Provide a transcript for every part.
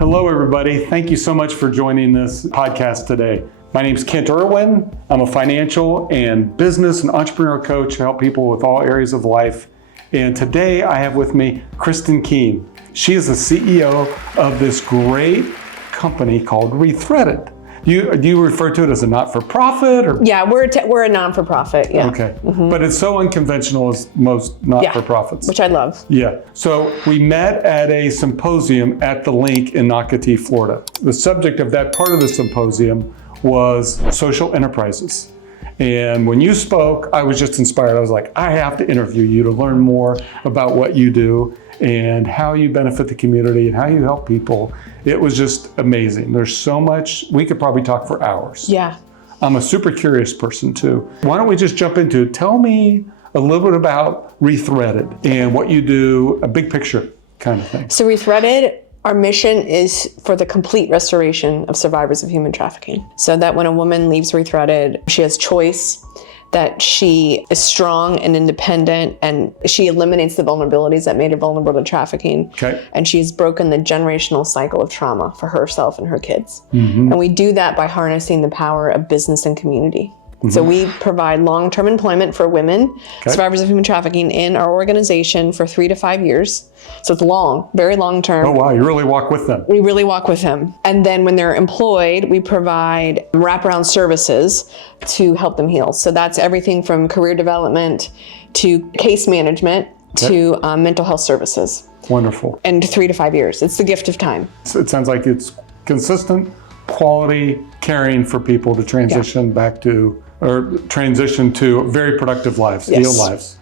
Hello, everybody. Thank you so much for joining this podcast today. My name is Kent Irwin. I'm a financial and business and entrepreneur coach to help people with all areas of life. And today I have with me Kristen Keene. She is the CEO of this great company called Rethreaded. Do you refer to it as a not-for-profit? Or? Yeah, we're a non-for-profit, yeah. Okay, but it's so unconventional as most not-for-profits. Which I love. Yeah, so we met at a symposium at the Link in Nocatee, Florida. The subject of that part of the symposium was social enterprises. And when you spoke, I was just inspired. I was like, I have to interview you to learn more about what you do and how you benefit the community and how you help people. It was just amazing. There's so much, we could probably talk for hours. Yeah. I'm a super curious person too. Why don't we just jump into it? Tell me a little bit about Rethreaded and what you do, a big picture kind of thing. So Rethreaded, our mission is for the complete restoration of survivors of human trafficking. So that when a woman leaves Rethreaded, she has choice, that she is strong and independent, and she eliminates the vulnerabilities that made her vulnerable to trafficking. Okay. And she's broken the generational cycle of trauma for herself and her kids. And we do that by harnessing the power of business and community. So we provide long-term employment for women, survivors of human trafficking, in our organization for 3 to 5 years. So it's long, very long-term. Oh, wow, you really walk with them. We really walk with them. And then when they're employed, we provide wraparound services to help them heal. So that's everything from career development to case management to mental health services. Wonderful. And 3 to 5 years. It's the gift of time. So it sounds like it's consistent, quality, caring for people to transition back to, or transition to very productive lives, heal lives.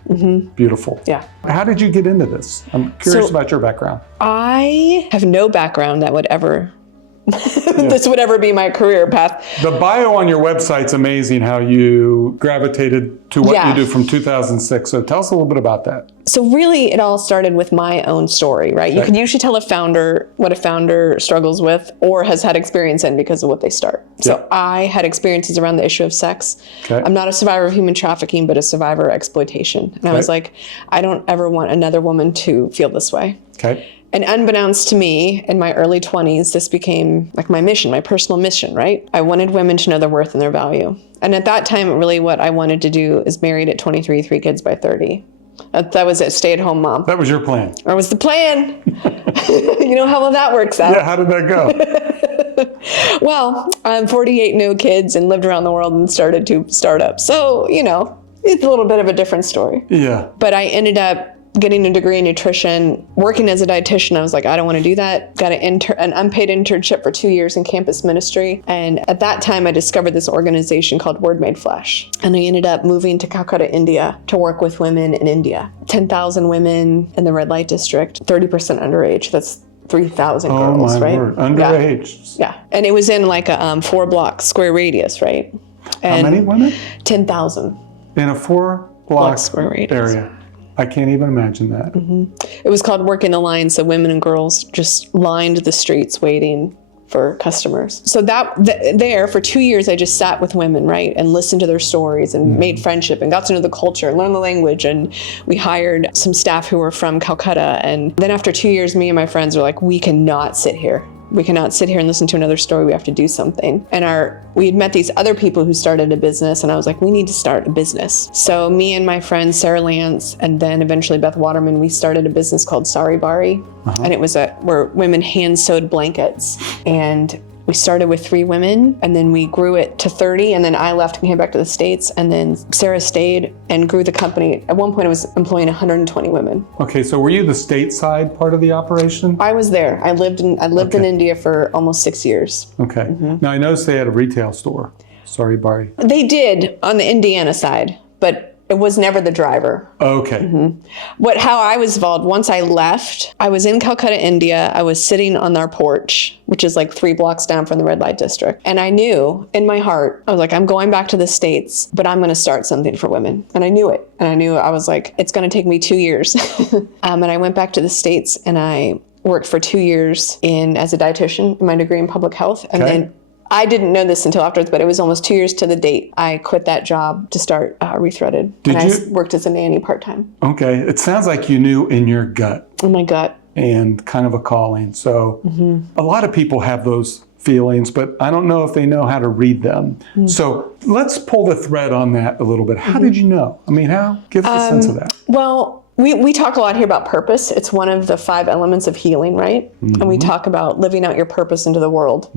Beautiful. Yeah. How did you get into this? I'm curious about your background. I have no background that would ever, this would ever be my career path. The bio on your website's amazing how you gravitated to what you do from 2006. So tell us a little bit about that. So really it all started with my own story, right? You can usually tell a founder what a founder struggles with or has had experience in because of what they start. So I had experiences around the issue of sex. I'm not a survivor of human trafficking, but a survivor of exploitation. And I was like, I don't ever want another woman to feel this way. And unbeknownst to me, in my early 20s, this became like my mission, my personal mission, right? I wanted women to know their worth and their value. And at that time, really what I wanted to do is married at 23, 3 kids by 30. That was a stay-at-home mom. That was your plan. That was the plan. You know how well that works out. Yeah, how did that go? Well, I'm 48, no kids, and lived around the world and started 2 startups. So, you know, it's a little bit of a different story. Yeah. But I ended up getting a degree in nutrition, working as a dietitian. I was like, I don't want to do that. Got an unpaid internship for 2 years in campus ministry. And at that time, I discovered this organization called Word Made Flesh. And I ended up moving to Calcutta, India to work with women in India. 10,000 women in the red light district, 30% underage. That's 3,000 girls, my right? Word. Underage. Yeah. And it was in like a 4-block square radius, right? And how many women? 10,000. In a 4-block square radius area. I can't even imagine that. It was called Working the Line, so women and girls just lined the streets waiting for customers. So there for 2 years, I just sat with women, right, and listened to their stories and made friendship and got to know the culture and learn the language. And we hired some staff who were from Calcutta. And then after 2 years, me and my friends were like, we cannot sit here. We cannot sit here and listen to another story. We have to do something. And we had met these other people who started a business, and I was like, we need to start a business. So me and my friend Sarah Lance, and then eventually Beth Waterman, we started a business called Sari Bari. And it was where women hand sewed blankets. And we started with 3 women, and then we grew it to 30, and then I left and came back to the States, and then Sarah stayed and grew the company. At one point, I was employing 120 women. Okay, so were you the stateside part of the operation? I was there. I lived in India for almost 6 years. Okay. Now, I noticed they had a retail store. Sari Bari. They did on the Indiana side, but it was never the driver. Okay. How I was involved, once I left, I was in Calcutta, India. I was sitting on our porch, which is like 3 blocks down from the red light district. And I knew in my heart, I was like, I'm going back to the States, but I'm going to start something for women. And I knew it. And I was like, it's going to take me 2 years. And I went back to the States and I worked for 2 years as a dietitian, my degree in public health. And then I didn't know this until afterwards, but it was almost 2 years to the date. I quit that job to start Rethreaded. I worked as a nanny part-time. Okay. It sounds like you knew in your gut. In my gut. and kind of a calling. So a lot of people have those feelings, but I don't know if they know how to read them. So let's pull the thread on that a little bit. How did you know? I mean, give us a sense of that. Well, we talk a lot here about purpose. It's one of the 5 elements of healing, right? And we talk about living out your purpose into the world.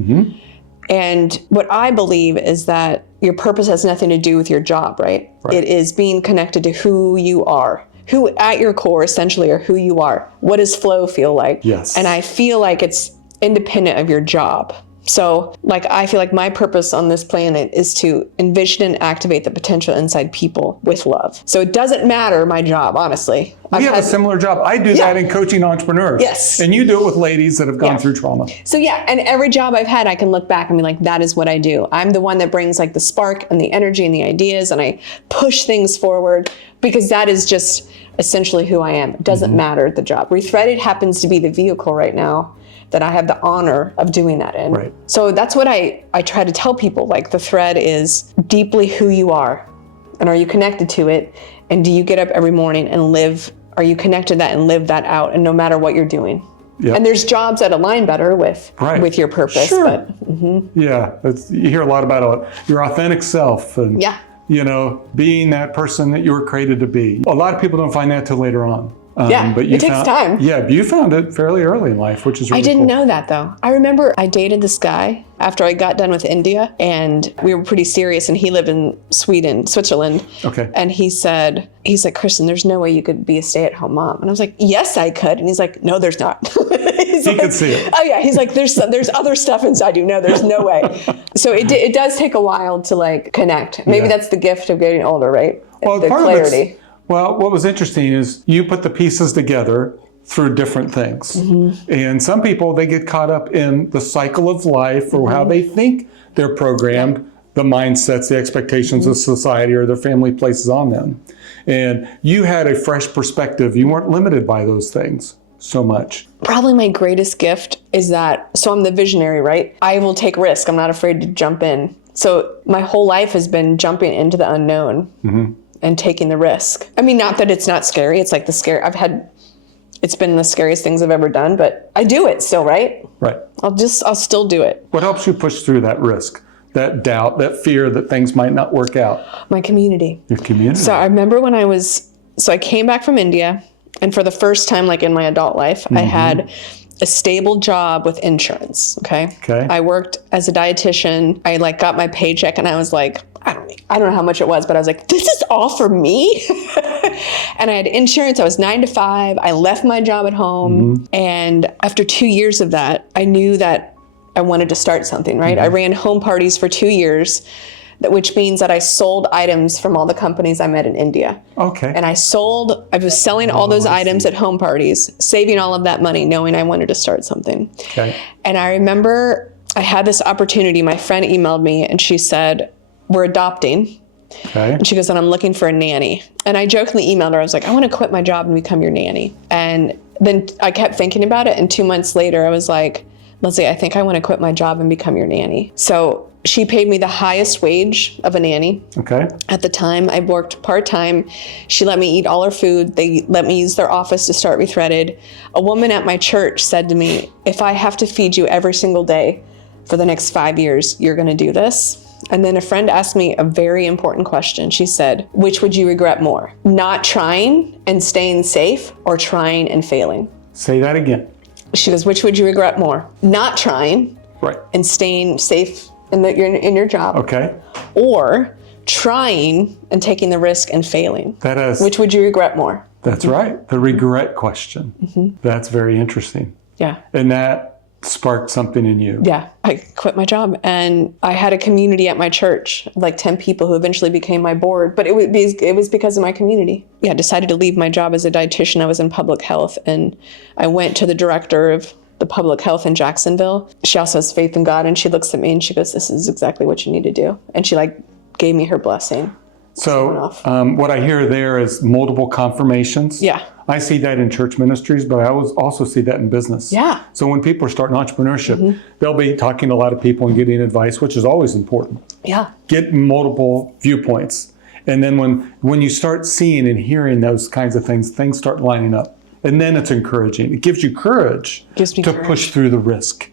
And what I believe is that your purpose has nothing to do with your job, right? It is being connected to who you are. Who at your core essentially are who you are. What does flow feel like? Yes. And I feel like it's independent of your job. So like, I feel like my purpose on this planet is to envision and activate the potential inside people with love. So it doesn't matter my job, honestly. We have a similar job. I do that in coaching entrepreneurs. Yes. And you do it with ladies that have gone through trauma. So yeah, and every job I've had, I can look back and be like, that is what I do. I'm the one that brings like the spark and the energy and the ideas, and I push things forward because that is just essentially who I am. It doesn't matter the job. Rethreaded happens to be the vehicle right now that I have the honor of doing that in. Right. So that's what I try to tell people, like the thread is deeply who you are. And are you connected to it? And do you get up every morning and are you connected to that and live that out? And no matter what you're doing. Yep. And there's jobs that align better with your purpose. Sure. But, Yeah, you hear a lot about your authentic self and being that person that you were created to be. A lot of people don't find that till later on. But it takes time. Yeah, but you found it fairly early in life, which is really I didn't cool. know that though. I remember I dated this guy after I got done with India, and we were pretty serious, and he lived in Switzerland. Okay. And he's like, Kristen, there's no way you could be a stay-at-home mom. And I was like, yes, I could. And he's like, no, there's not. He could see it. Oh yeah. He's like, there's other stuff inside you. No, there's no way. So it does take a while to like connect. Maybe that's the gift of getting older, right? Well, the part clarity. of it's, well, what was interesting is you put the pieces together through different things. And some people, they get caught up in the cycle of life or how they think they're programmed, the mindsets, the expectations of society or their family places on them. And you had a fresh perspective. You weren't limited by those things so much. Probably my greatest gift is that, so I'm the visionary, right? I will take risk. I'm not afraid to jump in. So my whole life has been jumping into the unknown and taking the risk. I mean, not that it's not scary. It's like it's been the scariest things I've ever done, but I do it still, right? Right. I'll still do it. What helps you push through that risk, that doubt, that fear that things might not work out? My community. Your community. So I remember when I came back from India, and for the first time, like in my adult life, I had a stable job with insurance. Okay. I worked as a dietitian. I like got my paycheck, and I was like, I don't know how much it was, but I was like, this is all for me. And I had insurance. I was 9 to 5. I left my job at home. And after 2 years of that, I knew that I wanted to start something, right? I ran home parties for 2 years, which means that I sold items from all the companies I met in India. Okay. And I was selling all those items at home parties, saving all of that money, knowing I wanted to start something. Okay. And I remember I had this opportunity. My friend emailed me and she said, we're adopting. Okay. And she goes, and I'm looking for a nanny. And I jokingly emailed her. I was like, I want to quit my job and become your nanny. And then I kept thinking about it. And 2 months later, I was like, Leslie, I think I want to quit my job and become your nanny. So she paid me the highest wage of a nanny. Okay. At the time, I worked part-time. She let me eat all her food. They let me use their office to start Rethreaded. A woman at my church said to me, if I have to feed you every single day for the next 5 years, you're going to do this? And then a friend asked me a very important question. She said, which would you regret more? Not trying and staying safe, or trying and failing? Say that again. She goes, which would you regret more? Not trying and staying safe in your job. Okay. Or trying and taking the risk and failing. Which would you regret more? That's right. The regret question. That's very interesting. Yeah. And that sparked something in you. Yeah. I quit my job, and I had a community at my church, like 10 people who eventually became my board, but it was because of my community. Yeah. I decided to leave my job as a dietitian. I was in public health, and I went to the director of the public health in Jacksonville. She also has faith in God, and she looks at me and she goes, this is exactly what you need to do. And she gave me her blessing. So what I hear there is multiple confirmations. Yeah. I see that in church ministries, but I also see that in business. Yeah. So when people are starting entrepreneurship, they'll be talking to a lot of people and getting advice, which is always important. Yeah. Get multiple viewpoints. And then when you start seeing and hearing those kinds of things start lining up. And then it's encouraging. It gives you courage to push through the risk,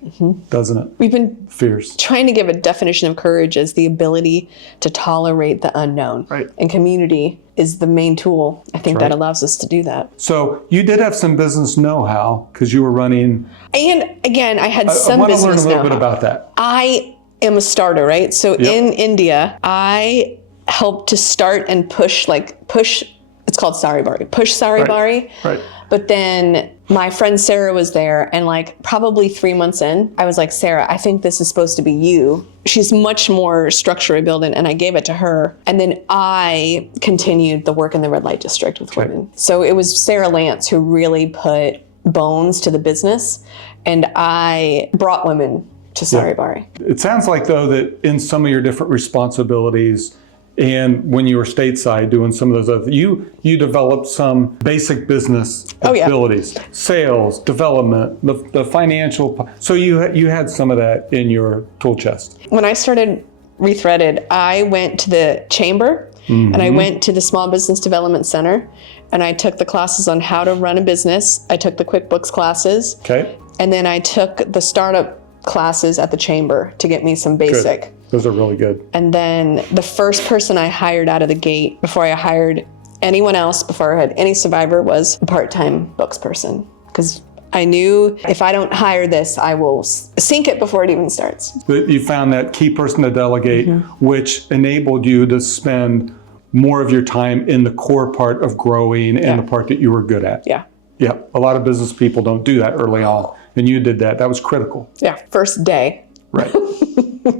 doesn't it? We've been Fears. trying to give a definition of courage as the ability to tolerate the unknown. Right. And community is the main tool, I think, that allows us to do that. So you did have some business know-how because you were running. And again, I had some business know-how. I want to learn a little bit about that. I am a starter, right? So in India, I helped to start and push, it's called Sari Bari, push Sari Bari. Right. But then my friend Sarah was there, and probably 3 months in, I was like, Sarah, I think this is supposed to be you. She's much more structurally building, and I gave it to her. And then I continued the work in the red light district with women. So it was Sarah Lance who really put bones to the business, and I brought women to Sari Bari. It sounds like, though, that in some of your different responsibilities, and when you were stateside doing some of those other, you developed some basic business abilities, sales, development, the financial. So you had some of that in your tool chest. When I started Rethreaded, I went to the chamber and I went to the Small Business Development Center, and I took the classes on how to run a business. I took the QuickBooks classes. Okay. And then I took the startup classes at the chamber to get me some basic. Good. Those are really good. And then the first person I hired out of the gate, before I hired anyone else, before I had any survivor, was a part-time books person. Because I knew if I don't hire this, I will sink it before it even starts. But you found that key person to delegate, which enabled you to spend more of your time in the core part of growing and the part that you were good at. Yeah. Yeah. A lot of business people don't do that early on. And you did that. That was critical. Yeah. First day. Right.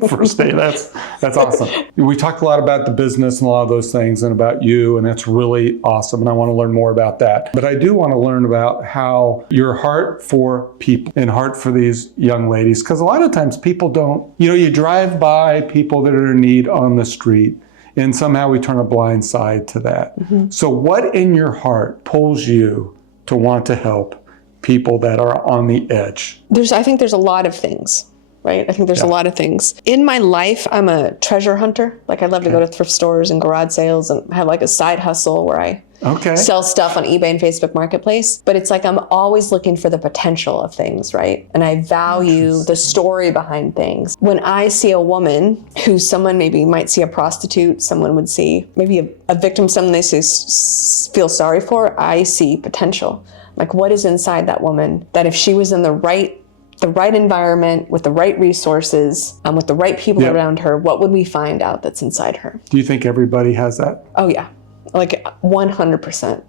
First day. That's awesome. We talked a lot about the business and a lot of those things and about you, and that's really awesome. And I want to learn more about that. But I do want to learn about how your heart for people and heart for these young ladies, because a lot of times people don't, you drive by people that are in need on the street, and somehow we turn a blind side to that. So what in your heart pulls you to want to help people that are on the edge? I think there's a lot of things. Right? I think there's a lot of things. In my life, I'm a treasure hunter. I love to go to thrift stores and garage sales and have a side hustle where I sell stuff on eBay and Facebook Marketplace. But it's I'm always looking for the potential of things, right? And I value the story behind things. When I see a woman who someone maybe might see a prostitute, someone would see maybe a victim, someone they feel sorry for, I see potential. What is inside that woman that if she was in the right environment, with the right resources, with the right people around her, what would we find out that's inside her? Do you think everybody has that? Oh, yeah. 100%.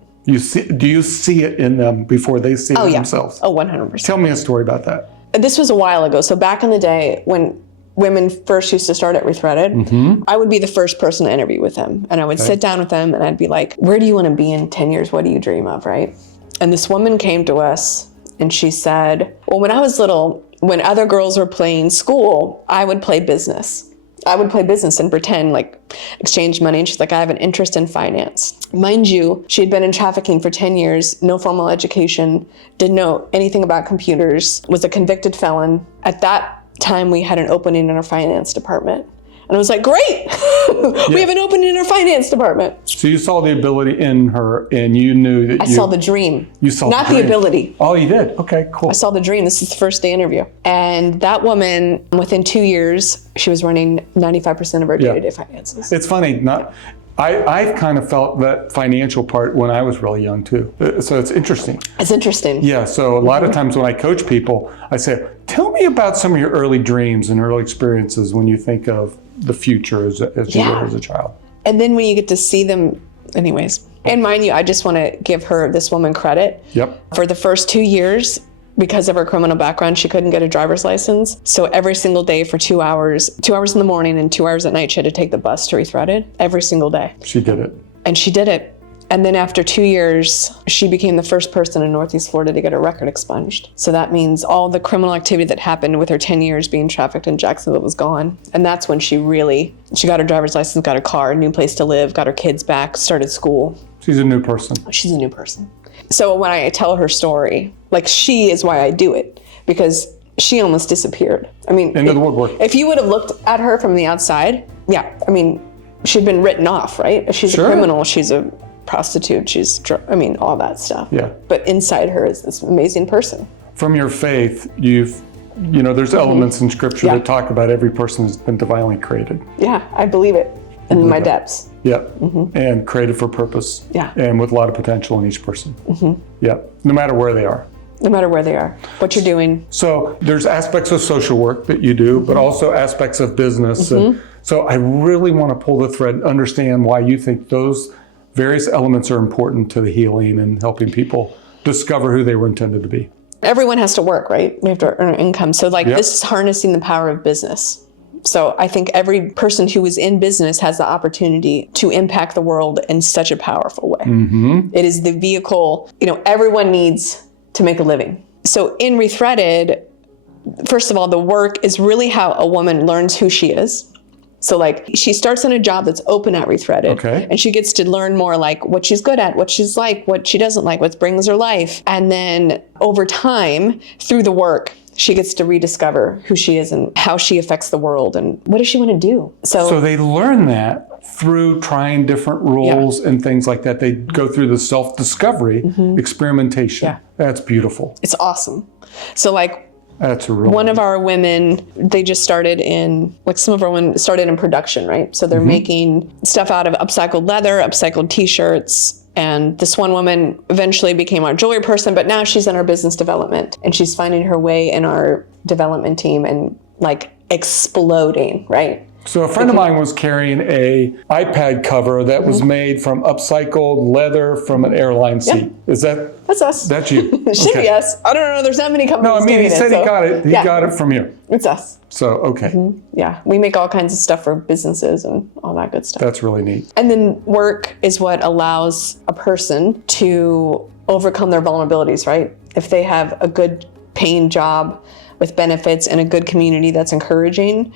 Do you see it in them before they see it themselves? Oh, 100%. Tell me a story about that. This was a while ago. So back in the day when women first used to start at Rethreaded, I would be the first person to interview with them. And I would sit down with them and I'd be like, where do you want to be in 10 years? What do you dream of, right? And this woman came to us and she said, well, when I was little, when other girls were playing school, I would play business. I would play business and pretend exchange money. And she's like, I have an interest in finance. Mind you, she had been in trafficking for 10 years, no formal education, didn't know anything about computers, was a convicted felon. At that time, we had an opening in our finance department. And I was like, great, we have an opening in our finance department. So you saw the ability in her and you knew that I saw the dream. You saw not the dream. The ability. Oh, you did? Okay, cool. I saw the dream. This is the first day interview. And that woman, within 2 years, she was running 95% of her day-to-day finances. It's funny, I kind of felt that financial part when I was really young too. So it's interesting. It's interesting. Yeah, so a lot of times when I coach people, I say, tell me about some of your early dreams and early experiences when you think of the future as you were as a child. And then when you get to see them, anyways. And mind you, I just want to give this woman credit. Yep. For the first 2 years, because of her criminal background, she couldn't get a driver's license. So every single day for 2 hours, 2 hours in the morning and 2 hours at night, she had to take the bus to Rethreaded every single day. She did it. And she did it. And then after 2 years, she became the first person in Northeast Florida to get her record expunged. So that means all the criminal activity that happened with her 10 years being trafficked in Jacksonville was gone. And that's when she got her driver's license, got a car, a new place to live, got her kids back, started school. She's a new person. She's a new person. So when I tell her story, she is why I do it, because she almost disappeared. Into the woodwork. If you would have looked at her from the outside, she'd been written off, right? If she's a criminal, she's a prostitute. She's, all that stuff. Yeah. But inside her is this amazing person. From your faith, there's elements in Scripture that talk about every person has been divinely created. Yeah, I believe it in my depths. Yep. And created for purpose. Yeah. And with a lot of potential in each person. Yep. No matter where they are. No matter where they are, what you're doing. So there's aspects of social work that you do, but also aspects of business. And so I really want to pull the thread and understand why you think those various elements are important to the healing and helping people discover who they were intended to be. Everyone has to work, right? We have to earn income. So this is harnessing the power of business. So I think every person who is in business has the opportunity to impact the world in such a powerful way. It is the vehicle, everyone needs to make a living. So in Rethreaded, first of all, the work is really how a woman learns who she is. So she starts in a job that's open at Rethreaded, and she gets to learn more what she's good at, what she's like, what she doesn't like, what brings her life. And then over time, through the work, she gets to rediscover who she is and how she affects the world and what does she want to do. So they learn that through trying different roles and things like that. They go through the self-discovery, experimentation. Yeah. That's beautiful. It's awesome. So that's a real one of our women, they just started in, some of our women started in production, right? So they're making stuff out of upcycled leather, upcycled t-shirts. And this one woman eventually became our jewelry person, but now she's in our business development and she's finding her way in our development team and exploding, right? So a friend of mine was carrying a iPad cover that was made from upcycled leather from an airline seat. Is that? That's us. That's you. It should be us. I don't know. There's not many companies doing it. He said he got it. He got it from you. It's us. So, okay. Yeah. We make all kinds of stuff for businesses and all that good stuff. That's really neat. And then work is what allows a person to overcome their vulnerabilities, right? If they have a good paying job with benefits and a good community that's encouraging,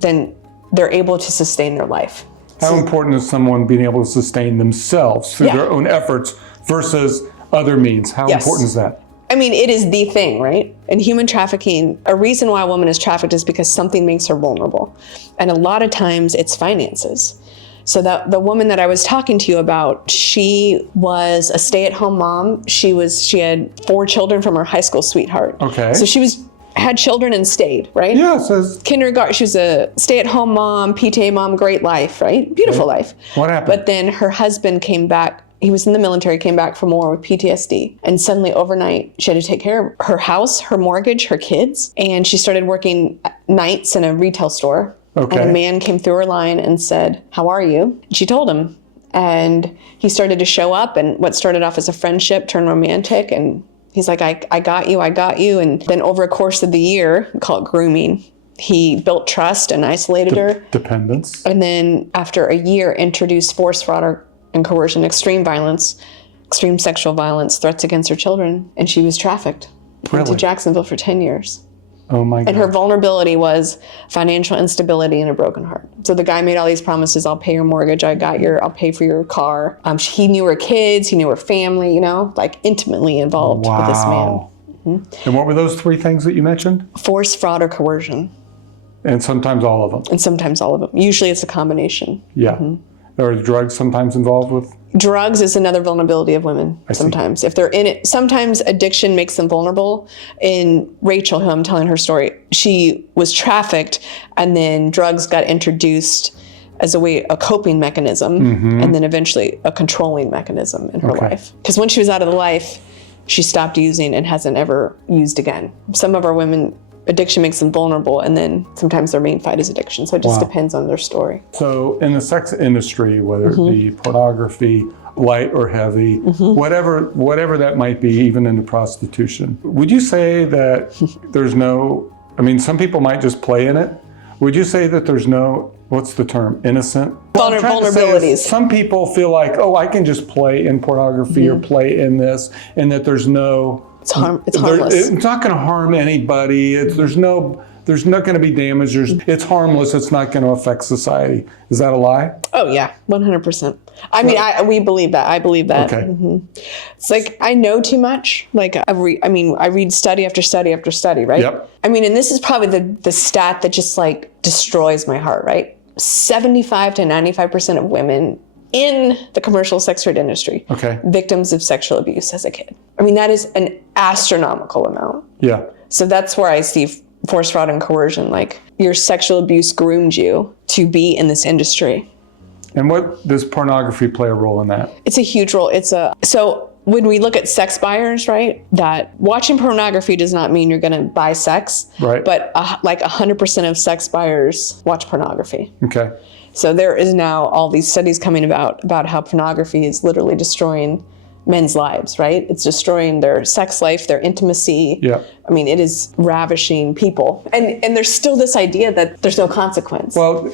then they're able to sustain their life. How important is someone being able to sustain themselves through their own efforts versus other means? How important is that? It is the thing, right? In human trafficking, a reason why a woman is trafficked is because something makes her vulnerable. And a lot of times it's finances. So that the woman that I was talking to you about, she was a stay-at-home mom. She had 4 children from her high school sweetheart. Okay. So she had children and stayed, right? Yeah, so kindergarten. She was a stay-at-home mom, PTA mom, great life, right? Beautiful life. What happened? But then her husband came back. He was in the military, came back from war with PTSD. And suddenly overnight, she had to take care of her house, her mortgage, her kids. And she started working nights in a retail store. Okay. And a man came through her line and said, "How are you?" And she told him. And he started to show up. And what started off as a friendship turned romantic. And he's like, I got you. And then over a course of the year, we call it grooming, he built trust and isolated her. Dependence. And then after a year, introduced force, fraud, and coercion, extreme violence, extreme sexual violence, threats against her children. And she was trafficked into Jacksonville for 10 years. Oh my God. And her vulnerability was financial instability and a broken heart. So the guy made all these promises. I'll pay your mortgage. I'll pay for your car. He knew her kids. He knew her family, intimately involved with this man. And what were those 3 things that you mentioned? Force, fraud, or coercion. And sometimes all of them. Usually it's a combination. Yeah. Are drugs sometimes involved with? Drugs is another vulnerability of women sometimes. If they're in it, sometimes addiction makes them vulnerable. In Rachel, who I'm telling her story, she was trafficked and then drugs got introduced as a coping mechanism and then eventually a controlling mechanism in her life. Because when she was out of the life, she stopped using and hasn't ever used again. Some of our women, addiction makes them vulnerable, and then sometimes their main fight is addiction. So it just depends on their story. So in the sex industry, whether it be pornography, light or heavy, whatever that might be, even into prostitution, would you say that there's no, some people might just play in it. Would you say that there's no, what's the term, innocent? Vulnerabilities. Some people feel like, I can just play in pornography or play in this, and that there's no, it's harmless. It's not going to harm anybody. There's not going to be damage. It's harmless. It's not going to affect society. Is that a lie? Oh yeah, 100%. We believe that. I believe that. Okay. It's I know too much. I read study after study after study, right? Yep. And this is probably the stat that just destroys my heart, right? 75 to 95% of women in the commercial sex trade industry. Okay. Victims of sexual abuse as a kid. I mean, that is an astronomical amount. Yeah. So that's where I see force, fraud, and coercion. Like, your sexual abuse groomed you to be in this industry. And what does pornography play a role in that? It's a huge role. So when we look at sex buyers, right, that watching pornography does not mean you're going to buy sex. Right. But like 100% of sex buyers watch pornography. Okay. So there is now all these studies coming about how pornography is literally destroying men's lives, right? It's destroying their sex life, their intimacy. Yeah. I mean, it is ravishing people. And there's still this idea that there's no consequence. Well,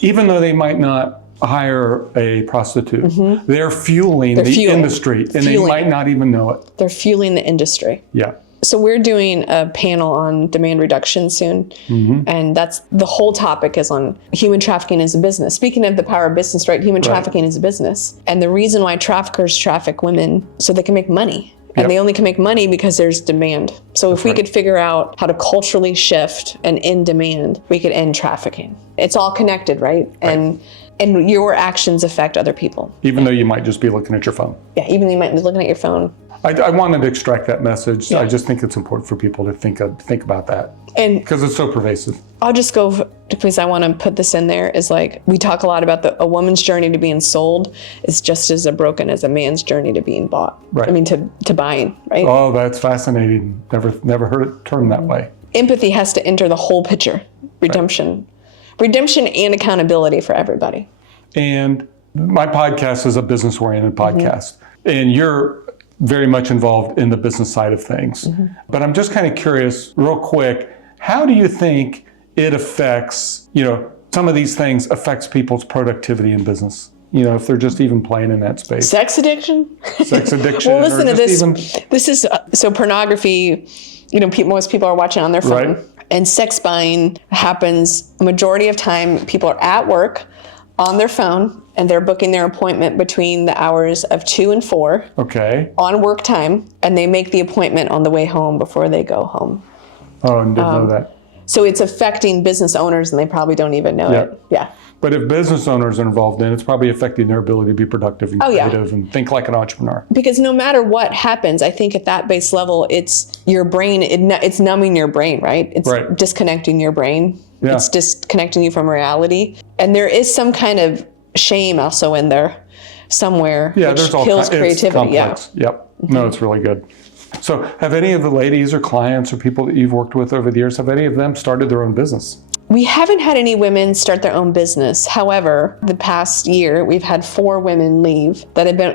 even though they might not hire a prostitute, they're fueling the industry, and they might not even know it. They're fueling the industry. Yeah. So we're doing a panel on demand reduction soon. And that's the whole topic is on human trafficking as a business. Speaking of the power of business, right? Human trafficking is a business. And the reason why traffickers traffic women, so they can make money. And they only can make money because there's demand. So if we could figure out how to culturally shift and end demand, we could end trafficking. It's all connected, right? And your actions affect other people. Even though you might just be looking at your phone. Yeah, even though you might be looking at your phone. I wanted to extract that message. I just think it's important for people to think about that. And because it's so pervasive. I'll just go, because I want to put this in there, is like, we talk a lot about a woman's journey to being sold is just as broken as a man's journey to being bought. Right. I mean, to buying, right? Oh, that's fascinating. Never heard it termed that way. Empathy has to enter the whole picture. Redemption. Redemption and accountability for everybody. And my podcast is a business-oriented podcast. And you're very much involved in the business side of things. But I'm just kind of curious, real quick, how do you think it affects, some of these things affects people's productivity in business? If they're just even playing in that space. Sex addiction? Sex addiction. Well, listen to this. This is, so pornography, most people are watching on their phone. Right. And sex buying happens, majority of time, people are at work on their phone, and they're booking their appointment between the hours of 2 and 4. Okay. On work time, and they make the appointment on the way home before they go home. Oh, and didn't know that. So it's affecting business owners, and they probably don't even know it. Yeah. But if business owners are involved in it, it's probably affecting their ability to be productive and creative and think like an entrepreneur. Because no matter what happens, I think at that base level, it's your brain, it's numbing your brain, right? It's disconnecting your brain. Yeah. It's disconnecting you from reality. And there is some kind of shame also in there somewhere, which kills creativity. It's complex. Yep. No, it's really good. So have any of the ladies or clients or people that you've worked with over the years, have any of them started their own business? We haven't had any women start their own business. However, the past year, we've had 4 women leave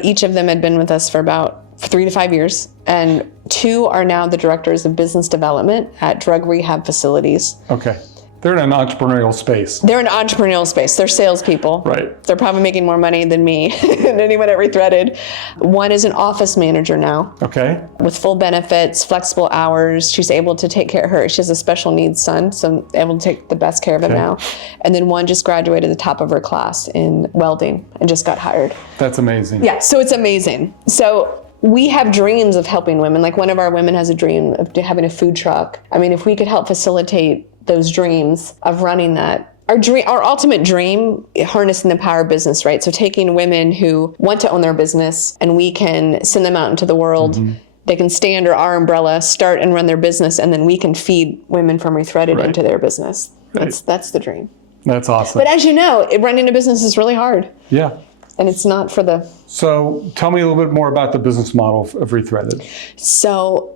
each of them had been with us for about 3 to 5 years. And 2 are now the directors of business development at drug rehab facilities. Okay. They're in an entrepreneurial space. They're in an entrepreneurial space. They're salespeople. Right. They're probably making more money than me and anyone at Rethreaded. One is an office manager now. Okay. With full benefits, flexible hours. She's able to take care of her. She has a special needs son, so able to take the best care of him now. And then one just graduated the top of her class in welding and just got hired. That's amazing. Yeah, so it's amazing. So we have dreams of helping women. Like, one of our women has a dream of having a food truck. I mean, if we could help facilitate those dreams of running that. Our ultimate dream, harnessing the power of business, right? So taking women who want to own their business, and we can send them out into the world. They can stay under our umbrella, start and run their business, and then we can feed women from Rethreaded into their business. That's the dream. That's awesome. But as you know, running a business is really hard. Yeah. And it's not for the... So tell me a little bit more about the business model of Rethreaded. So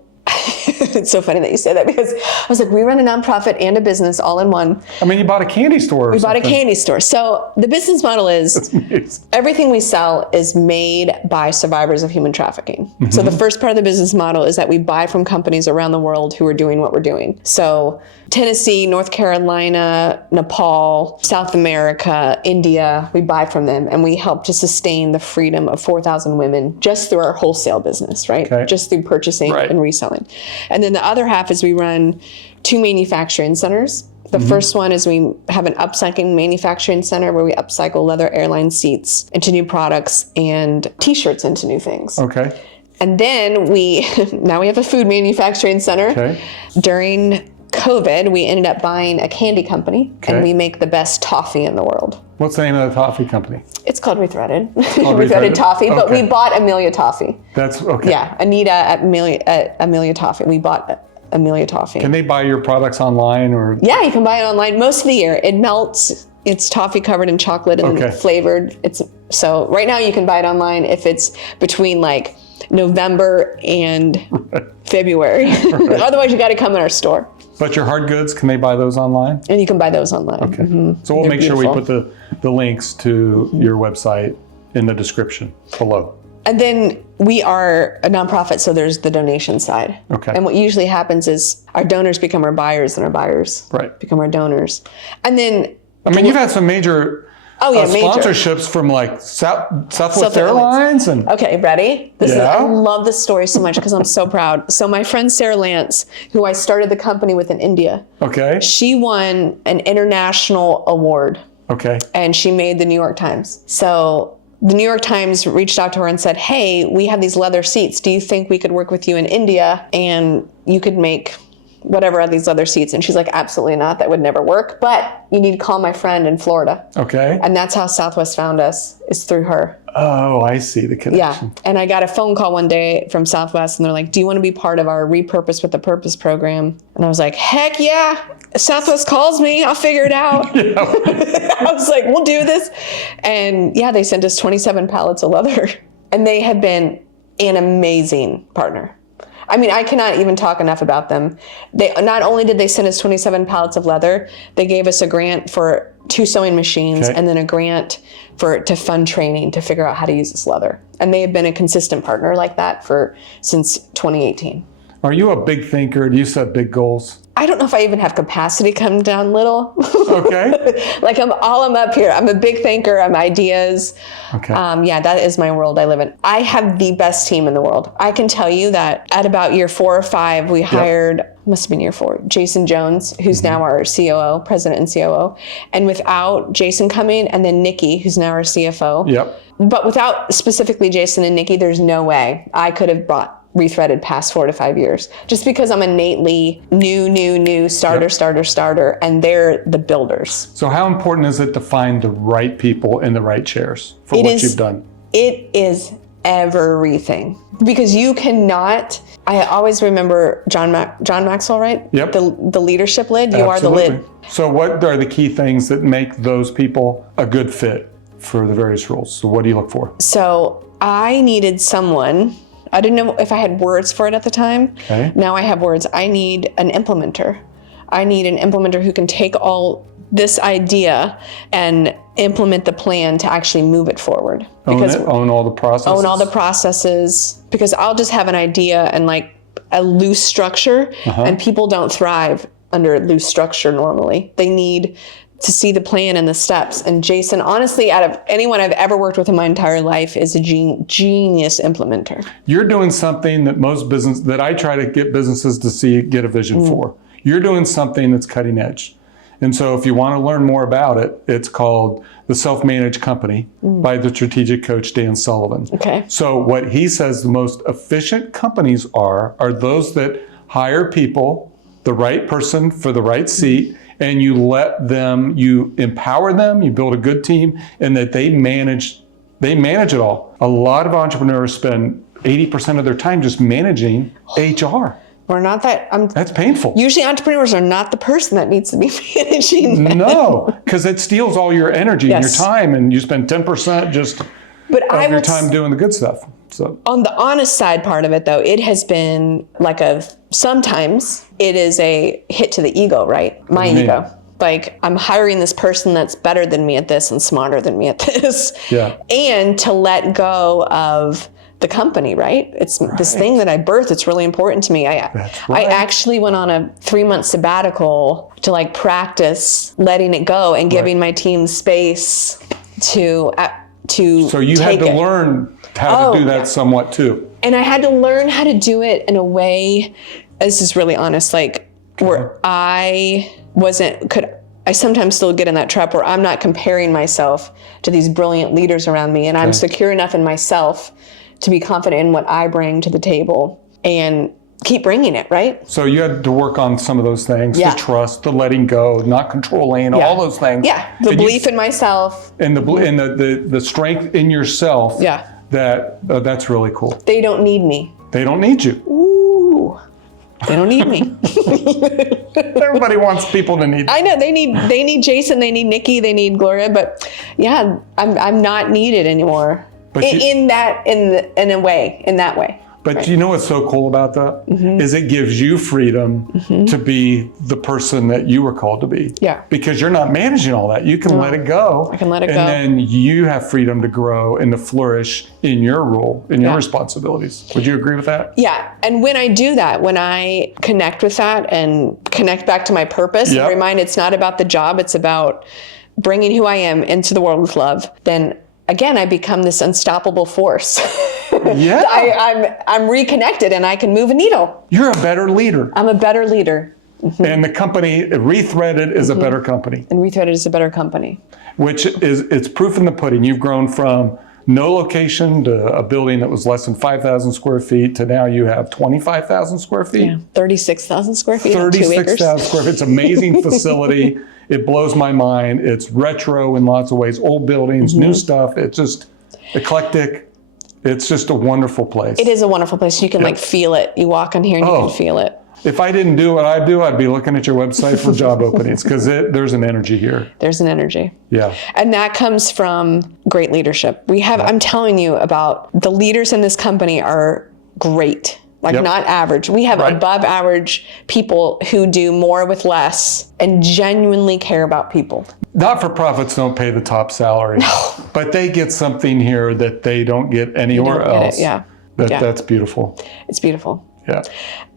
it's so funny that you say that, because I was like, we run a nonprofit and a business all in one. I mean, you bought a candy store. We bought a candy store. So the business model is everything we sell is made by survivors of human trafficking. So the first part of the business model is that we buy from companies around the world who are doing what we're doing. So Tennessee, North Carolina, Nepal, South America, India, we buy from them, and we help to sustain the freedom of 4,000 women just through our wholesale business, right? Okay. Just through purchasing and reselling. And then the other half is we run 2 manufacturing centers. The first one is we have an upcycling manufacturing center where we upcycle leather airline seats into new products and t-shirts into new things. Okay. And then now we have a food manufacturing center. Okay. During COVID, we ended up buying a candy company, and we make the best toffee in the world. What's the name of the toffee company? It's called Rethreaded. Called Rethreaded Toffee, but Okay. we bought Amelia Toffee. That's okay. Yeah, Anita at Amelia Toffee. We bought Amelia Toffee. Can they buy your products online or? Yeah, you can buy it online most of the year. It melts. It's toffee covered in chocolate and flavored. So right now you can buy it online if it's between like November and February. Otherwise you got to come in our store. But your hard goods, can they buy those online? And you can buy those online. Okay. So we'll make sure we put the links to your website in the description below. And then we are a nonprofit, so there's the donation side. Okay. And what usually happens is our donors become our buyers and our buyers become our donors. And then... I mean, you've had some major major sponsorships from like Southwest Airlines. And okay, ready? I love this story so much because I'm so proud. So my friend Sarah Lance, who I started the company with in India, she won an international award. Okay. And she made the New York Times. So the New York Times reached out to her and said, hey, we have these leather seats. Do you think we could work with you in India and you could make whatever are these leather seats? And she's like, absolutely not. That would never work. But you need to call my friend in Florida. Okay. And that's how Southwest found us, is through her. Oh, I see the connection. Yeah. And I got a phone call one day from Southwest and they're like, do you want to be part of our Repurpose with a Purpose program? And I was like, heck yeah. Southwest calls me. I'll figure it out. I was like, we'll do this. And yeah, they sent us 27 pallets of leather. And they have been an amazing partner. I mean, I cannot even talk enough about them. They not only did they send us 27 pallets of leather, they gave us a grant for 2 sewing machines and then a grant to fund training to figure out how to use this leather. And they have been a consistent partner like that since 2018. Are you a big thinker? Do you set big goals? I don't know if I even have capacity to come down little. Okay. Like I'm up here. I'm a big thinker. I'm ideas. Okay. Yeah, that is my world I live in. I have the best team in the world. I can tell you that at about year 4 or 5, we hired, must have been year 4, Jason Jones, who's now our COO, president and COO. And without Jason coming, and then Nikki, who's now our CFO. Yep. But without specifically Jason and Nikki, there's no way I could have brought Rethreaded past 4 to 5 years, just because I'm innately new starter, and they're the builders. So how important is it to find the right people in the right chairs for what you've done? It is everything, because you cannot. I always remember John Maxwell, right? Yep. The leadership lid. You Absolutely. are the lid. So what are the key things that make those people a good fit for the various roles? So what do you look for? So I needed someone. I didn't know if I had words for it at the time. Okay. Now I have words. I need an implementer. I need an implementer who can take all this idea and implement the plan to actually move it forward. Own all the processes. Own all the processes. Because I'll just have an idea and like a loose structure, and people don't thrive under loose structure normally. They need to see the plan and the steps. And Jason, honestly, out of anyone I've ever worked with in my entire life, is a genius implementer. You're doing something that I try to get businesses to get a vision for. You're doing something that's cutting edge. And so if you want to learn more about it, it's called The Self-Managed Company by the strategic coach, Dan Sullivan. Okay. So what he says the most efficient companies are those that hire people, the right person for the right seat, and you empower them, you build a good team, and that they manage it all. A lot of entrepreneurs spend 80% of their time just managing HR. We're not that. That's painful. Usually entrepreneurs are not the person that needs to be managing that. No, because it steals all your energy and your time, and you spend 10% just of your time doing the good stuff. So on the honest side part of it, though, it has been like sometimes it is a hit to the ego, right? My ego. Like, I'm hiring this person that's better than me at this and smarter than me at this. Yeah. And to let go of the company, right? It's this thing that I birthed. It's really important to me. I actually went on a 3-month sabbatical to like practice letting it go and giving my team space to So you had to learn how to do that somewhat too. And I had to learn how to do it in a way, this is really honest, like where I sometimes still get in that trap where I'm not comparing myself to these brilliant leaders around me, and I'm secure enough in myself to be confident in what I bring to the table. And keep bringing it, right? So you had to work on some of those things, Yeah. the trust, the letting go, not controlling, all those things. Yeah, the And belief in myself. and the strength in yourself. Yeah. That's really cool. They don't need me. They don't need you. Ooh, they don't need me. Everybody wants people to need. I know they need Jason, they need Nikki, they need Gloria, but yeah, I'm not needed anymore. But in that way. But you know what's so cool about that? Is it gives you freedom to be the person that you were called to be. Yeah. Because you're not managing all that. You can let it go. I can let it and go. And then you have freedom to grow and to flourish in your role, in your responsibilities. Would you agree with that? Yeah. And when I do that, when I connect with that and connect back to my purpose and remind it's not about the job, it's about bringing who I am into the world with love, then again, I become this unstoppable force. Yeah. I'm reconnected and I can move a needle. You're a better leader. I'm a better leader. And the company, Rethreaded, is a better company. And Rethreaded is a better company. Which is, it's proof in the pudding. You've grown from no location to a building that was less than 5,000 square feet to now you have 25,000 square feet. Yeah, 36,000 square feet on 2 acres. 36,000 square feet. It's an amazing facility. It blows my mind. It's retro in lots of ways. Old buildings, new stuff. It's just eclectic. It's just a wonderful place. It is a wonderful place. You can like feel it. You walk in here and you can feel it. If I didn't do what I do, I'd be looking at your website for job openings because there's an energy here. There's an energy. Yeah. And that comes from great leadership. We have, I'm telling you about the leaders in this company are great. Like not average. We have above average people who do more with less and genuinely care about people. Not-for-profits don't pay the top salary, but they get something here that they don't get anywhere else. That's beautiful. It's beautiful. Yeah.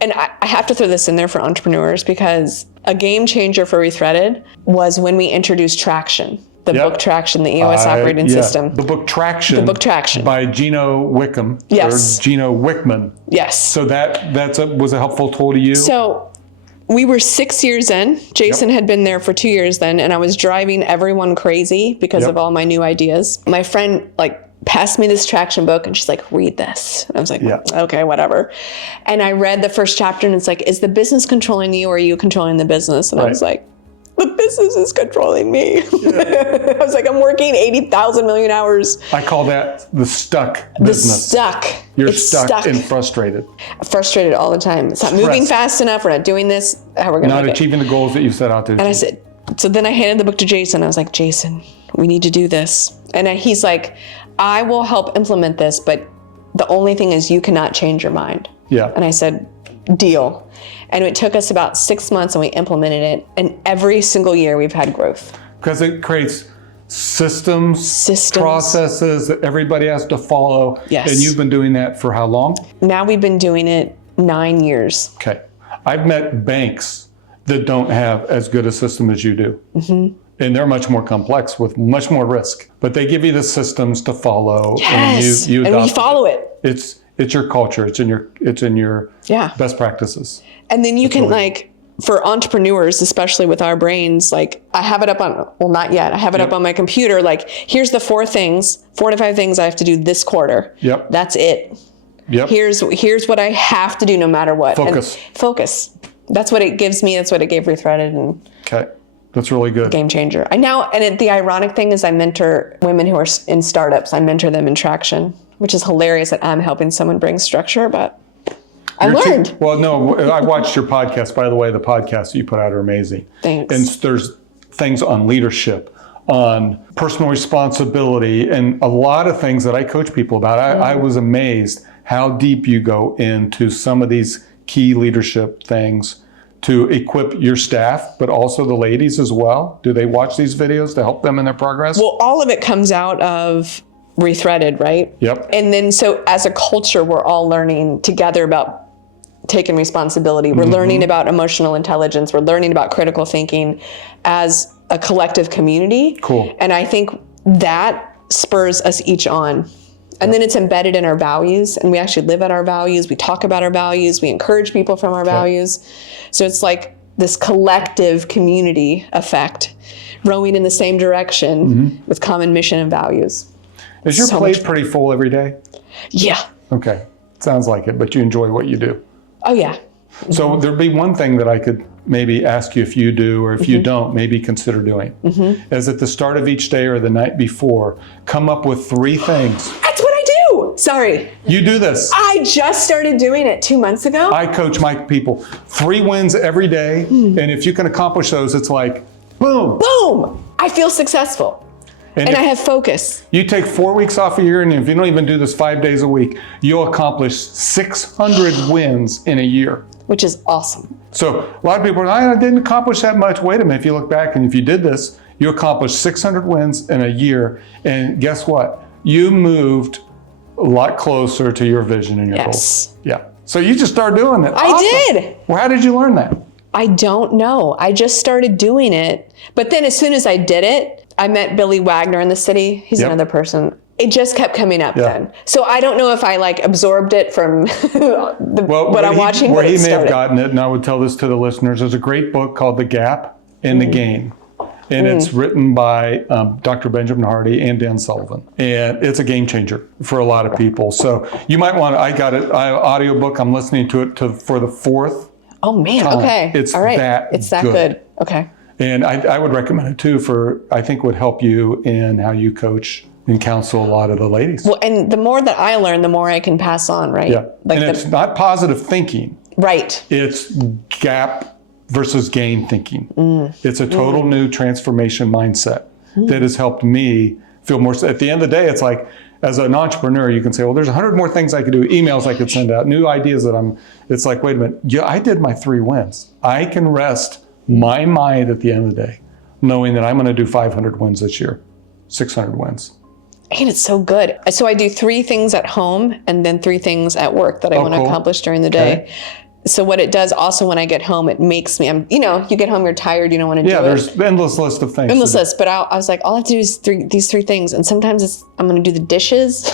And I have to throw this in there for entrepreneurs because a game changer for Rethreaded was when we introduced Traction. The book Traction, the EOS operating system. The book Traction. The book Traction. By Gino Wickham. Yes. Or Gino Wickman. Yes. So was a helpful tool to you? So we were 6 years in. Jason had been there for 2 years then, and I was driving everyone crazy because of all my new ideas. My friend passed me this Traction book and she's like, read this. And I was like, okay, whatever. And I read the first chapter and it's like, is the business controlling you or are you controlling the business? And I was like, the business is controlling me. I was like, I'm working 80,000 million hours. I call that the stuck business. The stuck. You're stuck and frustrated. Frustrated all the time. It's not moving fast enough. We're not doing this. How we're going to Not achieving the goals that you set out to achieve. And I said, so then I handed the book to Jason. I was like, Jason, we need to do this. And he's like, I will help implement this, but the only thing is you cannot change your mind. Yeah. And I said, deal. And it took us about 6 months and we implemented it. And every single year we've had growth. Because it creates systems, processes that everybody has to follow. Yes. And you've been doing that for how long? Now we've been doing it 9 years. Okay. I've met banks that don't have as good a system as you do. Mm-hmm. And they're much more complex with much more risk. But they give you the systems to follow. Yes. And we follow it. It's your culture. It's in your best practices. And then you can for entrepreneurs, especially with our brains, I have it up on, well, not yet. I have it up on my computer. Here's the 4 to 5 things I have to do this quarter. Yep. That's it. Yep. Here's what I have to do no matter what. Focus. And focus. That's what it gives me. That's what it gave Rethreaded. And okay. That's really good. Game changer. The ironic thing is I mentor women who are in startups. I mentor them in Traction, which is hilarious that I'm helping someone bring structure, but I learned. I watched your podcast. By the way, the podcasts that you put out are amazing. Thanks. And there's things on leadership, on personal responsibility, and a lot of things that I coach people about. I was amazed how deep you go into some of these key leadership things to equip your staff, but also the ladies as well. Do they watch these videos to help them in their progress? Well, all of it comes out of Rethreaded, right? Yep. And then so as a culture, we're all learning together about taking responsibility. We're learning about emotional intelligence. We're learning about critical thinking as a collective community. Cool. And I think that spurs us each on. And then it's embedded in our values, and we actually live at our values. We talk about our values. We encourage people from our values. So it's like this collective community effect, rowing in the same direction with common mission and values. Is your plate pretty full every day? Yeah. Okay. Sounds like it, but you enjoy what you do. Oh, yeah. So there'd be one thing that I could maybe ask you if you do, or if you don't, maybe consider doing. Is at the start of each day or the night before, come up with 3 things. That's what I do. Sorry. You do this. I just started doing it 2 months ago. I coach my people 3 wins every day. And if you can accomplish those, it's like, boom. Boom. I feel successful. And I have focus. You take 4 weeks off a year, and if you don't even do this 5 days a week, you'll accomplish 600 wins in a year. Which is awesome. So a lot of people are, I didn't accomplish that much. Wait a minute, if you look back and if you did this, you accomplished 600 wins in a year. And guess what? You moved a lot closer to your vision and your goals. Yeah. So you just started doing it. I did. Well, how did you learn that? I don't know. I just started doing it. But then as soon as I did it, I met Billy Wagner in the city. He's another person. It just kept coming up then. So I don't know if I absorbed it from what I'm watching. Where he may have gotten it, and I would tell this to the listeners, there's a great book called The Gap and the Gain. And it's written by Dr. Benjamin Hardy and Dan Sullivan. And it's a game changer for a lot of people. So you might want to, I have an audiobook. I'm listening to it for the 4th Oh man, time. Okay. It's all right. that It's that good. Okay. And I would recommend it too I think would help you in how you coach and counsel a lot of the ladies. Well, and the more that I learn, the more I can pass on, right? Yeah. And it's not positive thinking. Right. It's gap versus gain thinking. It's a total new transformation mindset that has helped me feel more. At the end of the day, it's like, as an entrepreneur, you can say, well, there's 100 more things I could do, emails I could send out, new ideas it's like, wait a minute, I did my 3 wins. I can rest my mind at the end of the day, knowing that I'm going to do 500 wins this year, 600 wins. And it's so good. So I do 3 things at home and then 3 things at work that I want to accomplish during the day. Okay. So what it does also when I get home, it makes me, you get home, you're tired, you don't want to do it. Yeah, there's endless list of things. Endless list. But I was like, all I have to do is these 3 things. And sometimes I'm going to do the dishes,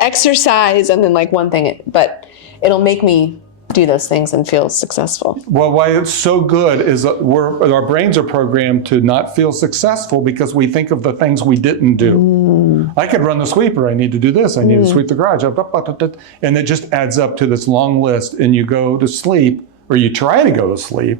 exercise, and then one thing. But it'll make me do those things and feel successful. Well, why it's so good is our brains are programmed to not feel successful because we think of the things we didn't do. I could run the sweeper. I need to do this. I need to sweep the garage. And it just adds up to this long list. And you go to sleep, or you try to go to sleep,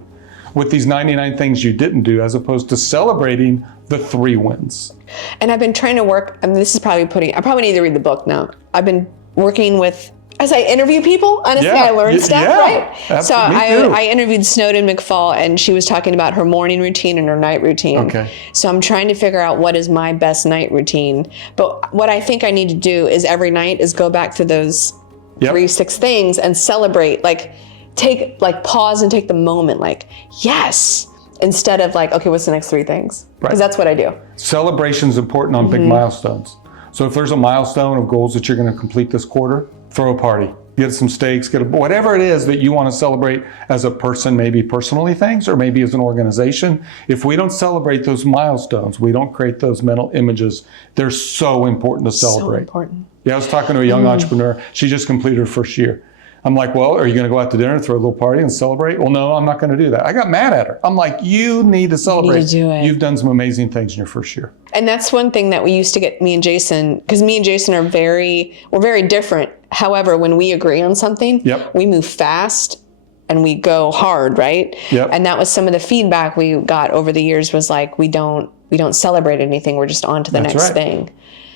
with these 99 things you didn't do, as opposed to celebrating the 3 wins. And I've been trying to work, this is I probably need to read the book now. I've been working with, as I interview people, honestly, I learn stuff, right? So I interviewed Snowden McFall, and she was talking about her morning routine and her night routine. Okay. So I'm trying to figure out what is my best night routine. But what I think I need to do is every night is go back to those 3-6 things and celebrate, pause and take the moment, yes, instead of okay, what's the next 3 things? Because that's what I do. Celebration's important on big milestones. So if there's a milestone of goals that you're going to complete this quarter, throw a party, get some steaks, whatever it is that you want to celebrate as a person, maybe personally things, or maybe as an organization. If we don't celebrate those milestones, we don't create those mental images. They're so important to celebrate. So important. Yeah, I was talking to a young entrepreneur. She just completed her first year. I'm like, well, are you going to go out to dinner and throw a little party and celebrate? Well, no, I'm not going to do that. I got mad at her. I'm like, you need to celebrate. You need to do it. You've done some amazing things in your first year. And that's one thing that we used to get me and Jason, because me and Jason we're very different. However, when we agree on something, we move fast and we go hard, right? Yep. And that was some of the feedback we got over the years was we don't celebrate anything. We're just on to the next thing.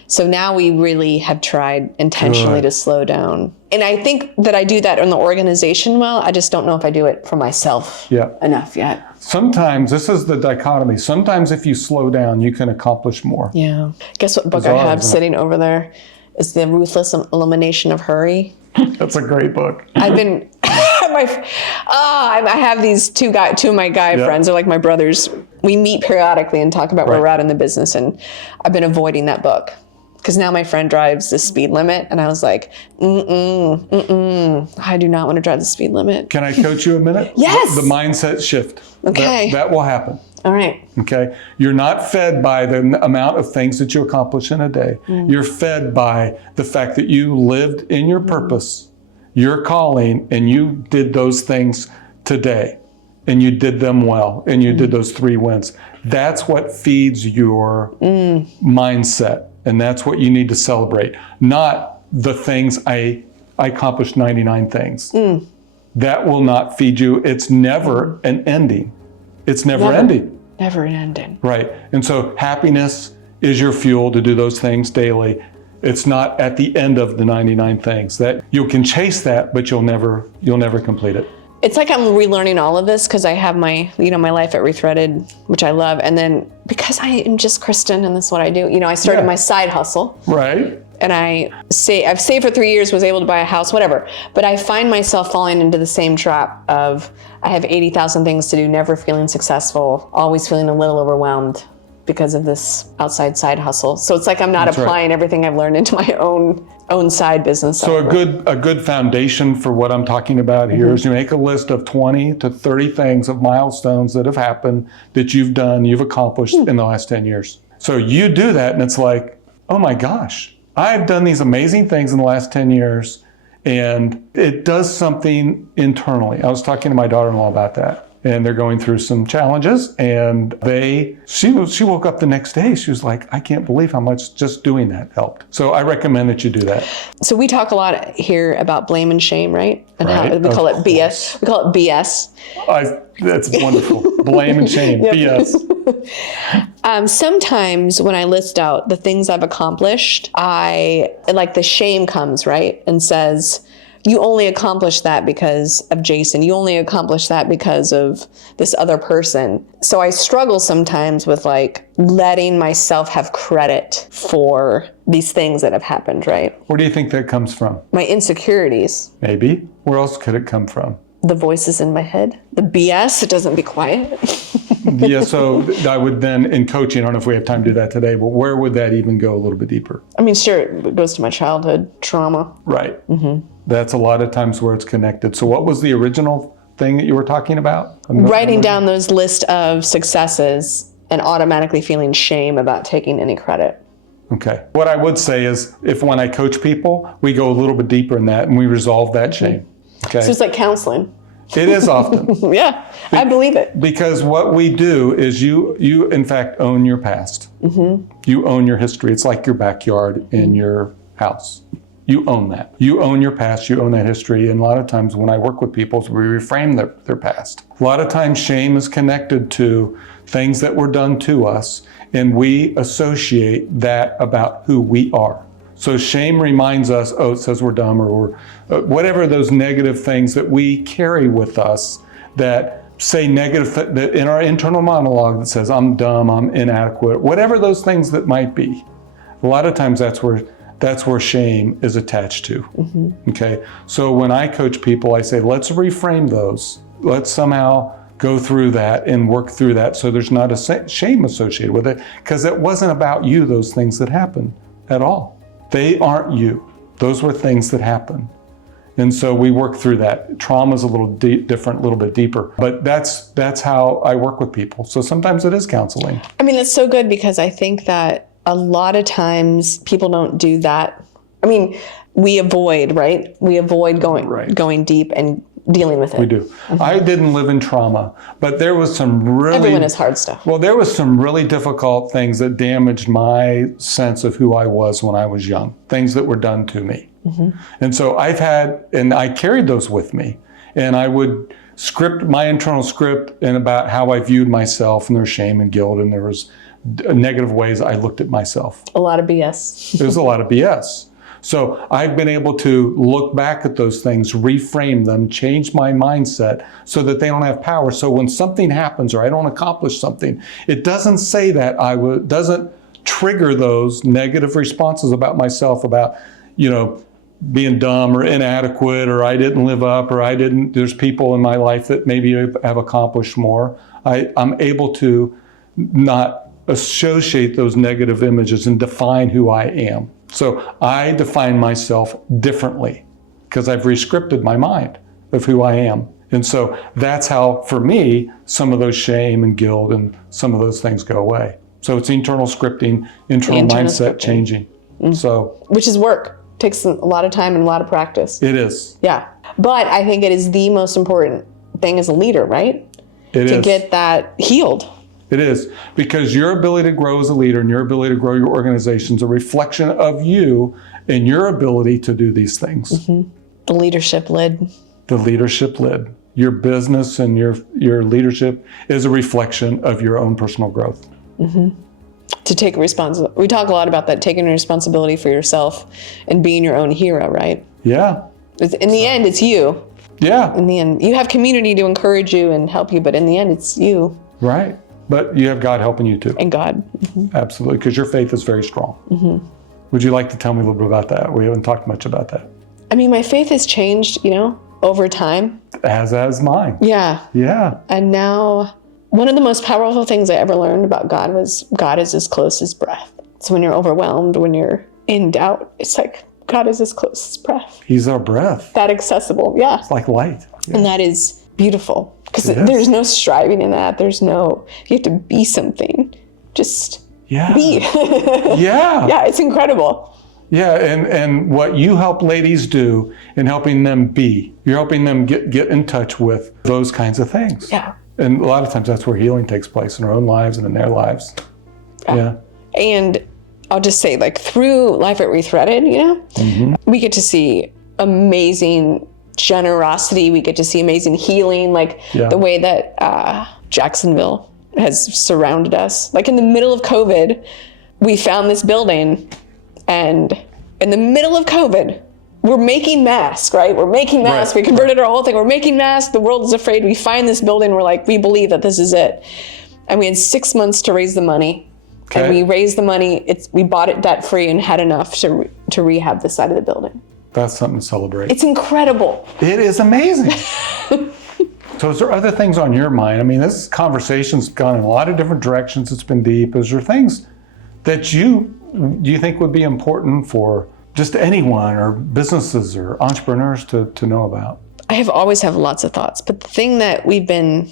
So now we really have tried intentionally to slow down. And I think that I do that in the organization well. I just don't know if I do it for myself enough yet. Sometimes, this is the dichotomy. Sometimes if you slow down, you can accomplish more. Yeah. Guess what book I have sitting over there is The Ruthless Elimination of Hurry. That's a great book. I've been, I have these 2 of my guy friends. They're like my brothers. We meet periodically and talk about where we're at in the business. And I've been avoiding that book. Because now my friend drives the speed limit, and I was like, I do not want to drive the speed limit. Can I coach you a minute? Yes. The mindset shift. Okay. That will happen. All right. Okay. You're not fed by the amount of things that you accomplish in a day. You're fed by the fact that you lived in your purpose, your calling, and you did those things today, and you did them well, and you did those 3 wins. That's what feeds your mindset. And that's what you need to celebrate, not the things I I accomplished 99 things. That will not feed you. It's never an ending. It's never ending. Never an ending. Right. And so happiness is your fuel to do those things daily. It's not at the end of the 99 things. That you can chase that, but you'll never complete it. It's like I'm relearning all of this because I have my, my life at Rethreaded, which I love. And then because I am just Kristen and this is what I do, I started my side hustle. Right. And I've saved for 3 years, was able to buy a house, whatever. But I find myself falling into the same trap of I have 80,000 things to do, never feeling successful, always feeling a little overwhelmed because of this outside side hustle. So it's like I'm not applying everything I've learned into my own side business. So a good foundation for what I'm talking about here is you make a list of 20 to 30 things of milestones that have happened that you've done, you've accomplished in the last 10 years. So you do that and it's like, oh my gosh, I've done these amazing things in the last 10 years and it does something internally. I was talking to my daughter-in-law about that. And they're going through some challenges and she woke up the next day. She was like, I can't believe how much just doing that helped. So I recommend that you do that. So we talk a lot here about blame and shame, right? And how we call it BS. We call it BS. That's wonderful. Blame and shame, BS. Sometimes when I list out the things I've accomplished, the shame comes, right? And says, you only accomplished that because of Jason. You only accomplished that because of this other person. So I struggle sometimes with letting myself have credit for these things that have happened, right? Where do you think that comes from? My insecurities. Maybe. Where else could it come from? The voices in my head. The BS, it doesn't be quiet. Yeah, so I would then, in coaching, I don't know if we have time to do that today, but where would that even go a little bit deeper? I mean, sure, it goes to my childhood trauma. Right. That's a lot of times where it's connected. So what was the original thing that you were talking about? Writing down those list of successes and automatically feeling shame about taking any credit. Okay. What I would say is when I coach people, we go a little bit deeper in that and we resolve that shame. Okay. So it's like counseling. It is often. Yeah, I believe it. Because what we do is you in fact own your past. You own your history. It's like your backyard in your house. You own that. You own your past, you own that history. And a lot of times when I work with people, we reframe their past. A lot of times shame is connected to things that were done to us, and we associate that about who we are. So shame reminds us, it says we're dumb, or whatever those negative things that we carry with us that say negative, that in our internal monologue that says, I'm dumb, I'm inadequate, whatever those things that might be. A lot of times that's where shame is attached to. Okay. So when I coach people, I say, let's reframe those. Let's somehow go through that and work through that so there's not a shame associated with it, because it wasn't about you, those things that happened at all. They aren't you. Those were things that happened. And so we work through that. Trauma is a little different, a little bit deeper, but that's how I work with people. So sometimes it is counseling. I mean, it's so good because I think that a lot of times people don't do that. I mean, we avoid, right? We avoid going deep and dealing with it. We do. I didn't live in trauma, but there was some really... Everyone has hard stuff. Well, there was some really difficult things that damaged my sense of who I was when I was young, things that were done to me. And so I carried those with me, and I would script my internal script and about how I viewed myself, and there's shame and guilt, and there was negative ways I looked at myself. A lot of BS. There's a lot of BS. So I've been able to look back at those things, reframe them, change my mindset so that they don't have power. So when something happens or I don't accomplish something, it doesn't say that doesn't trigger those negative responses about myself, about, being dumb or inadequate, or I didn't live up, or there's people in my life that maybe have accomplished more. I'm able to not associate those negative images and define who I am. So I define myself differently because I've rescripted my mind of who I am. And so that's how, for me, some of those shame and guilt and some of those things go away. So it's internal scripting, internal mindset changing. So, which is work. Takes a lot of time and a lot of practice. It is. Yeah. But I think it is the most important thing as a leader, right? To get that healed. It is, because your ability to grow as a leader and your ability to grow your organization is a reflection of you and your ability to do these things. The leadership lid. The leadership lid. Your business and your leadership is a reflection of your own personal growth. To take responsibility. We talk a lot about that, taking responsibility for yourself and being your own hero, right? Yeah. In the end, it's you. Yeah. In the end, you have community to encourage you and help you, but in the end, it's you. Right. But you have God helping you too. And God. Absolutely, because your faith is very strong. Would you like to tell me a little bit about that? We haven't talked much about that. I mean, my faith has changed, over time. As has mine. Yeah. Yeah. And now, one of the most powerful things I ever learned about God was God is as close as breath. So when you're overwhelmed, when you're in doubt, it's like God is as close as breath. He's our breath. That accessible, yeah. It's like light. Yeah. And that is beautiful because It is. there's no striving in that. You have to be something. Just Yeah. be. Yeah. Yeah, it's incredible. Yeah, and what you help ladies do in helping them be, you're helping them get in touch with those kinds of things. Yeah. And a lot of times that's where healing takes place in our own lives and in their lives. Yeah. And I'll just say, through Life at Rethreaded, we get to see amazing generosity. We get to see amazing healing, the way that Jacksonville has surrounded us. In the middle of COVID, we found this building, and in the middle of COVID, we're making masks, right? We're making masks. Right. We converted our whole thing. We're making masks. The world is afraid. We find this building. We're we believe that this is it. And we had 6 months to raise the money. Okay. And we raised the money. We bought it debt free and had enough to rehab the side of the building. That's something to celebrate. It's incredible. It is amazing. So is there other things on your mind? I mean, this conversation's gone in a lot of different directions. It's been deep. Is there things that you think would be important for just anyone or businesses or entrepreneurs to know about? I always have lots of thoughts, but the thing that we've been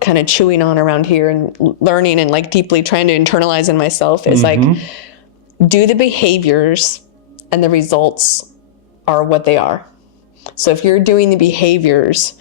kind of chewing on around here and learning and deeply trying to internalize in myself is do the behaviors and the results are what they are. So if you're doing the behaviors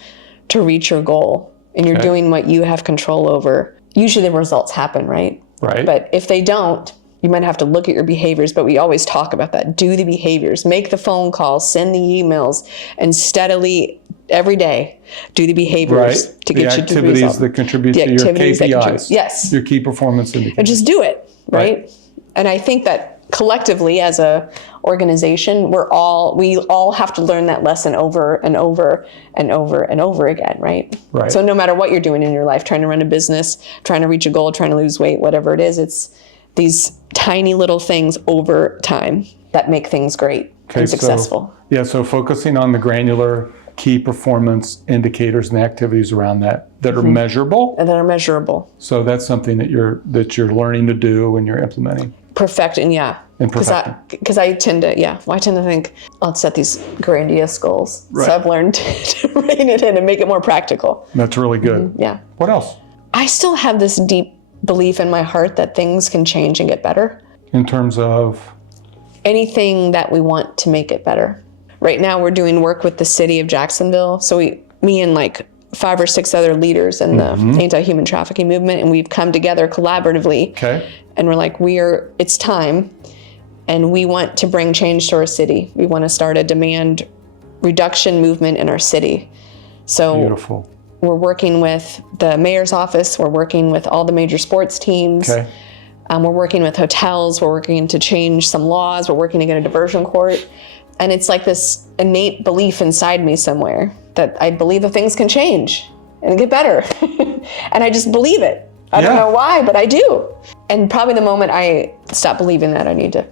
to reach your goal and you're doing what you have control over, usually the results happen, right? Right. But if they don't, you might have to look at your behaviors, but we always talk about that. Do the behaviors, make the phone calls, send the emails, and steadily every day do the behaviors to get you to the result. The activities that contribute to your KPIs. Yes. Your key performance indicators. And just do it, right? And I think that collectively as a organization, we all have to learn that lesson over and over and over and over again, right? Right. So no matter what you're doing in your life, trying to run a business, trying to reach a goal, trying to lose weight, whatever it is, it's these tiny little things over time that make things great and successful. So focusing on the granular key performance indicators and the activities around that are measurable. And that are measurable. So that's something that you're learning to do and you're implementing. Perfecting, yeah. And perfecting. Because I tend to think, let's set these grandiose goals. Right. So I've learned to rein it in and make it more practical. That's really good. Yeah. What else? I still have this deep belief in my heart that things can change and get better. In terms of? Anything that we want to make it better. Right now we're doing work with the city of Jacksonville. So me and 5 or 6 other leaders in the anti-human trafficking movement, and we've come together collaboratively. Okay. And we're it's time, and we want to bring change to our city. We want to start a demand reduction movement in our city. So beautiful. We're working with the mayor's office. We're working with all the major sports teams. Okay. We're working with hotels. We're working to change some laws. We're working to get a diversion court. And it's this innate belief inside me somewhere that I believe that things can change and get better. And I just believe it. I don't know why, but I do. And probably the moment I stop believing that, I need to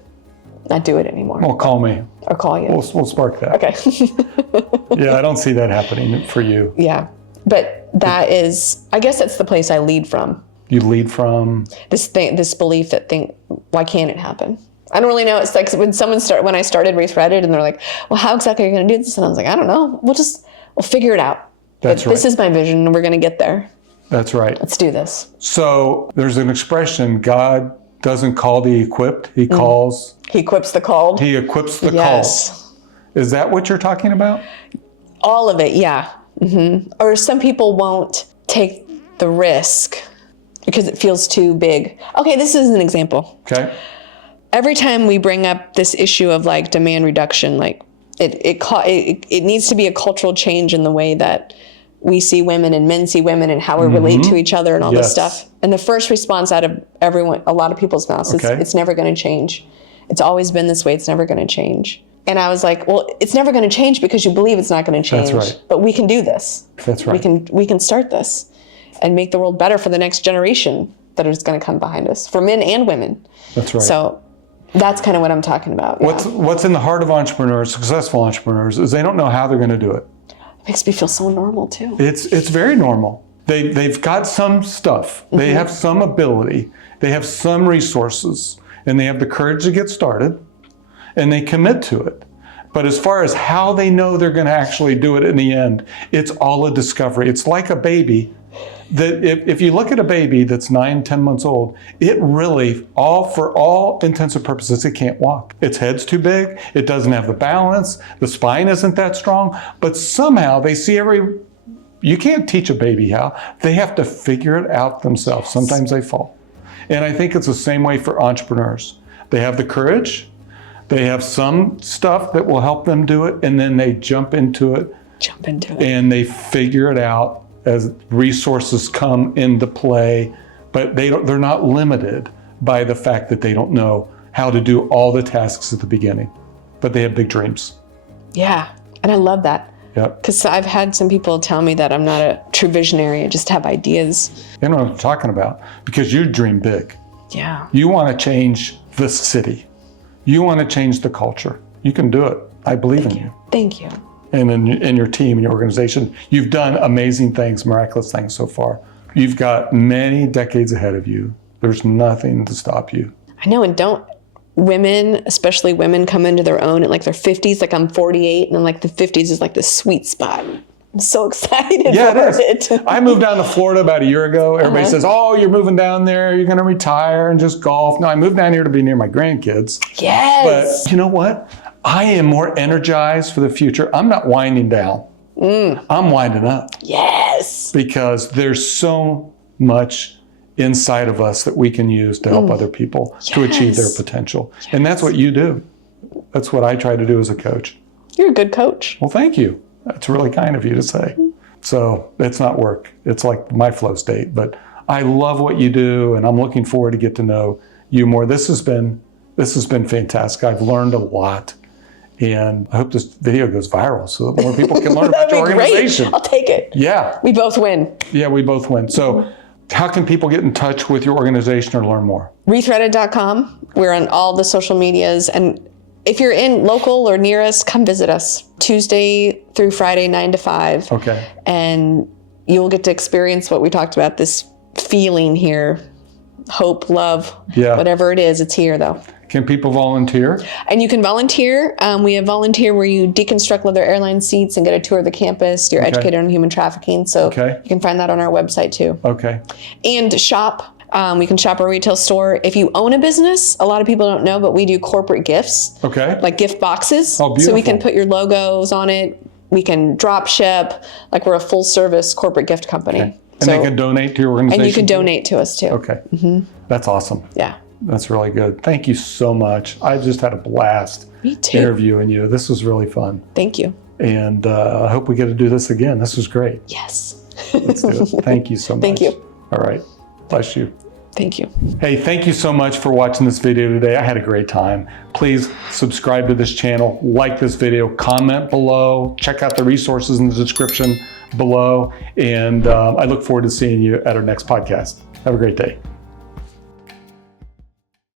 not do it anymore. Well, call me. Or call you. We'll spark that. Okay. Yeah, I don't see that happening for you. Yeah. But that is, I guess that's the place I lead from. You lead from? This belief that why can't it happen? I don't really know. It's when I started Rethreaded and they're like, well, how exactly are you going to do this? And I was like, I don't know. We'll figure it out. That's right. This is my vision and we're going to get there. That's right. Let's do this. So there's an expression, God doesn't call the equipped, he calls. He equips the called. He equips the Yes. called. Is that what you're talking about? All of it, yeah. Mm-hmm. Or some people won't take the risk because it feels too big. Okay, this is an example. Okay. Every time we bring up this issue of demand reduction, it needs to be a cultural change in the way that we see women and men see women and how we relate to each other and all this stuff. And the first response out of a lot of people's mouths is, it's never going to change. It's always been this way. It's never going to change. And I was like, well, it's never going to change because you believe it's not going to change. That's right. But we can do this. That's right. We can start this and make the world better for the next generation that is going to come behind us, for men and women. That's right. So that's kind of what I'm talking about. What's in the heart of entrepreneurs, successful entrepreneurs, is they don't know how they're going to do it. It makes me feel so normal too. It's very normal. They've got some stuff. They have some ability. They have some resources, and they have the courage to get started, and they commit to it. But as far as how they know they're going to actually do it in the end, it's all a discovery. It's like a baby. That if you look at a baby that's 9, 10 months old, it really, for all intents and purposes, it can't walk. Its head's too big. It doesn't have the balance. The spine isn't that strong. But somehow they see you can't teach a baby how. They have to figure it out themselves. Sometimes they fall. And I think it's the same way for entrepreneurs. They have the courage. They have some stuff that will help them do it. And then they jump into it. And they figure it out as resources come into play, but they're not limited by the fact that they don't know how to do all the tasks at the beginning, but they have big dreams. Yeah, and I love that. Yep. Because I've had some people tell me that I'm not a true visionary, I just have ideas. You know what I'm talking about, because you dream big. Yeah. You want to change the city. You want to change the culture. You can do it. I believe in you. Thank you. And in your team and your organization, you've done amazing things, miraculous things so far. You've got many decades ahead of you. There's nothing to stop you. I know, and don't women, especially women, come into their own at like their 50s. Like I'm 48, and like the 50s is like the sweet spot. I'm so excited for it. I moved down to Florida about a year ago. Everybody says, oh, you're moving down there. You're going to retire and just golf. No, I moved down here to be near my grandkids. Yes. But you know what? I am more energized for the future. I'm not winding down. I'm winding up. Yes. Because there's so much inside of us that we can use to help other people to achieve their potential. And that's what you do. That's what I try to do as a coach. You're a good coach. Well, thank you. That's really kind of you to say. So it's not work. It's like my flow state. But I love what you do, and I'm looking forward to get to know you more. This has been fantastic. I've learned a lot. And I hope this video goes viral so that more people can learn about your organization. Great. I'll take it. Yeah. We both win. Yeah, we both win. So how can people get in touch with your organization or learn more? Rethreaded.com. We're on all the social medias. And if you're in local or near us, come visit us Tuesday through Friday, 9 to 5. Okay. And you'll get to experience what we talked about, this feeling here. Hope, love, whatever it is, it's here though. Can people volunteer? And you can volunteer. We have volunteer where you deconstruct leather airline seats and get a tour of the campus. You're educated on human trafficking. So you can find that on our website too. Okay. And shop. We can shop our retail store. If you own a business, a lot of people don't know, but we do corporate gifts. Okay. Like gift boxes. Oh, beautiful. So we can put your logos on it. We can drop ship. Like we're a full service corporate gift company. Okay. And they can donate to your organization? And you can donate to us too. Okay. That's awesome. Yeah. That's really good. Thank you so much. I just had a blast interviewing you. This was really fun. Thank you. And I hope we get to do this again. This was great. Yes. Let's do it. Thank you so much. Thank you. All right. Bless you. Thank you. Hey, thank you so much for watching this video today. I had a great time. Please subscribe to this channel, like this video, comment below, check out the resources in the description below. And I look forward to seeing you at our next podcast. Have a great day.